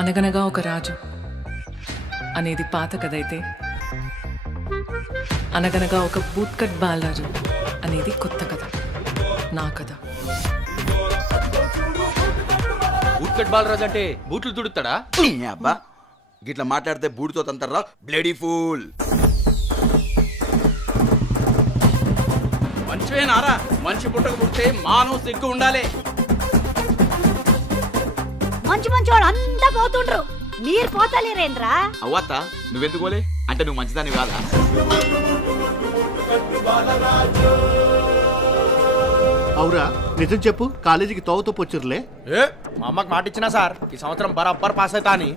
అనగనగా ఒక రాజు అనేది పాత కథ అయితే అనగనగా ఒక బూట్కట్ బాలరాజు అనేది కొత్త కథ, నా కథ. బూట్కట్ బాలరాజు అంటే బూట్లు తుడుతాడా? అబ్బా గిట్లా మాట్లాడితే బూటుతో తంతర్రా బ్లడీ ఫూల్. మంచివేనారా? మంచి పుట్టకు పుడితే మానవ సిగ్గు ఉండాలి. మంచి మంచి వాళ్ళు అంతా పోతుండ్రు, మీరు పోతలేరేంద్రా? అవ్వత్త నువ్వెందుకు పోలే? అంటే నువ్వు మంచిదాన్ని కాదా? అవురా నిజం చెప్పు, కాలేజీకి తోవతో పొచ్చురులే. మా అమ్మకి మాట ఇచ్చినా సార్ ఈ సంవత్సరం బరాబర్ పాస్ అవుతా అని.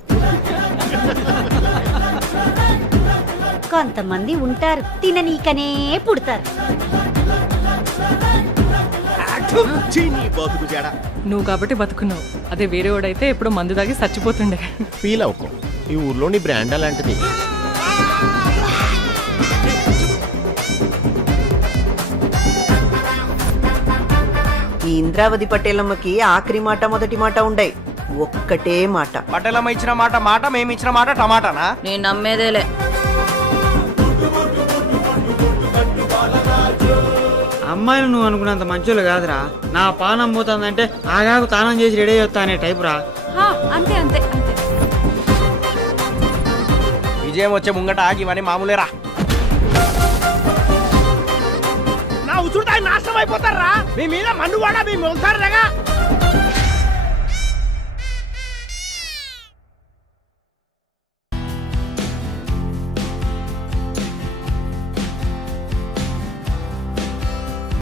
కొంతమంది ఉంటారు తిననీకనే పుడతారు. నువ్వు కాబట్టి బతుకున్నావు, అదే వేరే వాడైతే ఎప్పుడో మందు దాగి చచ్చిపోతుండే. ఫీల్ అవుకో, ఈ ఊర్లోని బ్రాండ్ అలాంటిది. ఈ ఇంద్రావతి పటేలమ్మకి ఆఖరి మాట మొదటి మాట ఉండే ఒక్కటే మాట. పటేలమ్మ ఇచ్చిన మాట మాట, మేము ఇచ్చిన మాట టమాటానా? నేను నమ్మేదేలే. అమ్మాయిలు నువ్వు అనుకున్నంత మంచోళ్ళు కాదురా. నా పానం పోతుందంటే ఆగాకు తానం చేసి రెడీ అవుతా అనే టైపు రా. అంతే అంతే అంతే. విజయం వచ్చే ముంగట ఆగివని మామూలేరా. నా ఉచుడుతాయి నాశనం అయిపోతారా. మీ మీద మన్ను కూడా మీ మొలుతారు.